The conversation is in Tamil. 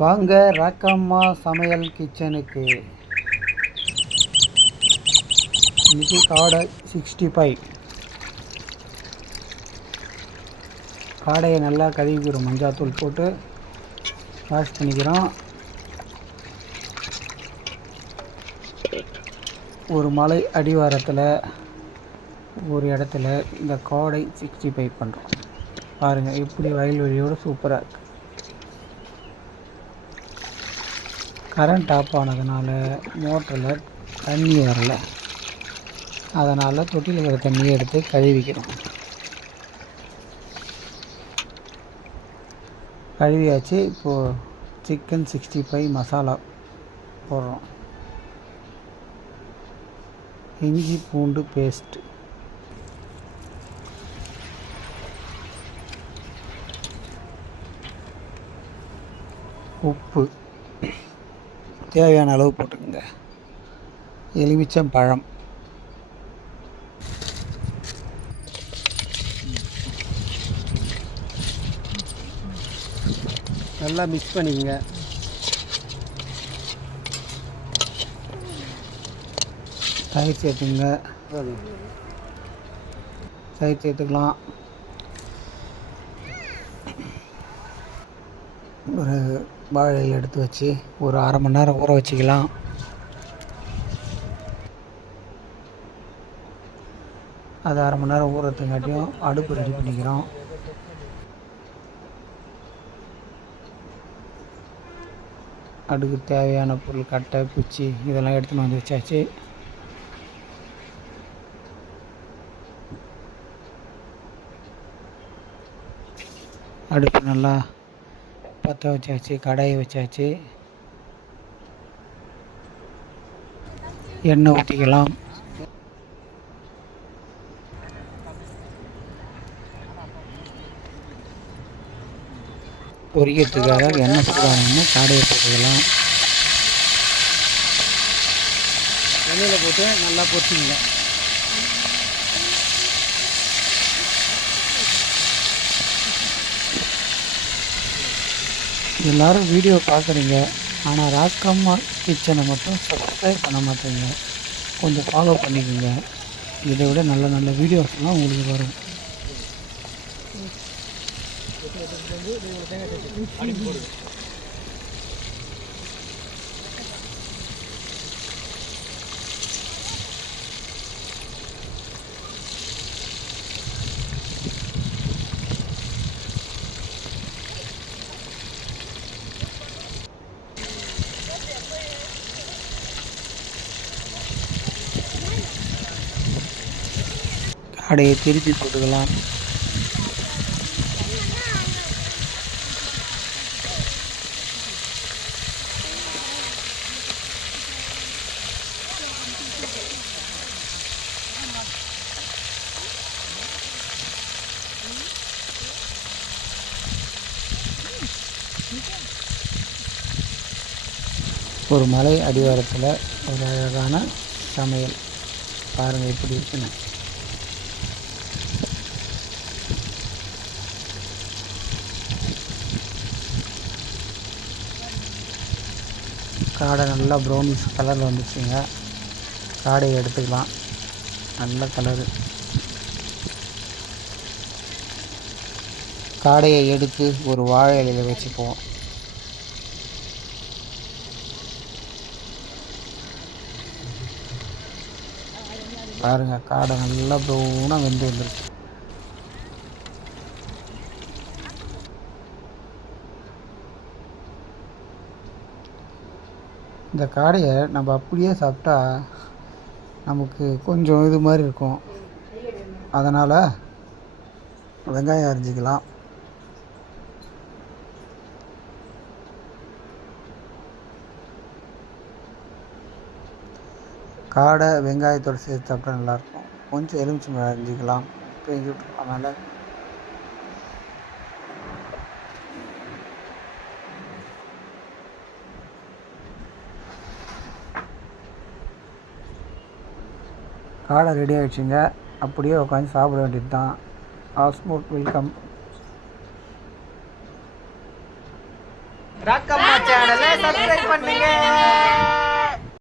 வாங்க ராக்கம்மா சமையல் கிச்சனுக்கு. இன்னைக்கு காடை 65. காடையை நல்லா கழுவிக்கிறோம், மஞ்சாத்தூள் போட்டு வாஷ் பண்ணிக்கிறோம். ஒரு மலை அடிவாரத்தில் ஒரு இடத்துல இந்த காடை 65 பண்ணுறோம். பாருங்கள் எப்படி வயல்வெளியோடு சூப்பராக இருக்குது. கரண்ட் ஆஃப் ஆனதுனால மோட்டரில் தண்ணி வரலை, அதனால் தொட்டியில் இருக்கிற தண்ணியை எடுத்து கழுவிக்கிறோம். கழுவியாச்சு. இப்போது சிக்கன் 65 மசாலா போடுறோம். இஞ்சி பூண்டு பேஸ்ட், உப்பு தேவையான அளவு போட்டுக்கோங்க. எலுமிச்சம் பழம், நல்லா மிக்ஸ் பண்ணிக்கங்க. தயிர் சேர்த்துங்க. தயிர் சேர்த்துக்கலாம். ஒரு வாழையில் எடுத்து வச்சு ஒரு அரை மணி நேரம் ஊற வச்சுக்கலாம். அது அரை மணி நேரம் ஊறத்துங்காட்டியும் அடுப்பு ரெடி பண்ணிக்கிறோம். அடுக்கு தேவையான பொருள் கட்டை குச்சி இதெல்லாம் எடுத்துன்னு வந்து வச்சாச்சு. அடுப்பு நல்லா பற்ற வச்சாச்சு, கடாயை வச்சாச்சு. எண்ணெய் ஊற்றிக்கலாம். பொரிக்கிறதுக்காக எண்ணெய் சூடானோன்னு காடையை போட்டுக்கலாம். எண்ணெயில் போட்டு நல்லா பொரிச்சிங்க. எல்லோரும் வீடியோ பார்க்குறீங்க, ஆனால் ராக்கம்மா கிச்சனை மட்டும் சப்ஸ்கிரைப் பண்ண மாட்டேங்க. கொஞ்சம் ஃபாலோ பண்ணிக்கோங்க. இதை விட நல்ல நல்ல வீடியோஸ்லாம் உங்களுக்கு வரும். காடையை திருப்பி போட்டுக்கலாம். ஒரு மலை அடிவாரத்தில் ஒரு அழகான சமையல் பாருங்கள் எப்படி இருக்குன்னு. காடை நல்லா ப்ரௌனிஷ் கலரில் வந்துச்சுங்க. காடையை எடுத்துக்கலாம். நல்ல கலரு. காடையை எடுத்து ஒரு வாழை இலையில் வச்சுப்போம். பாருங்கள் காடை நல்லா ப்ரௌனாக வெந்து வந்துருக்கு. இந்த காடையை நம்ம அப்படியே சாப்பிட்டா நமக்கு கொஞ்சம் இது மாதிரி இருக்கும். அதனால் வெங்காயம் அரிஞ்சிக்கலாம். காடை வெங்காயத்தோடு சேர்த்து சாப்பிட்டா நல்லாயிருக்கும். கொஞ்சம் எலுமிச்சம்பழம் அரிஞ்சிக்கலாம். பேஞ்சு விட்டுருக்கலாம் மேலே. காடை ரெடி ஆகிடுச்சுங்க. அப்படியே உட்காந்து சாப்பிட வேண்டியது தான். Almost welcome. நம்ம சேனலை சப்ஸ்கிரைப் பண்ணுங்க.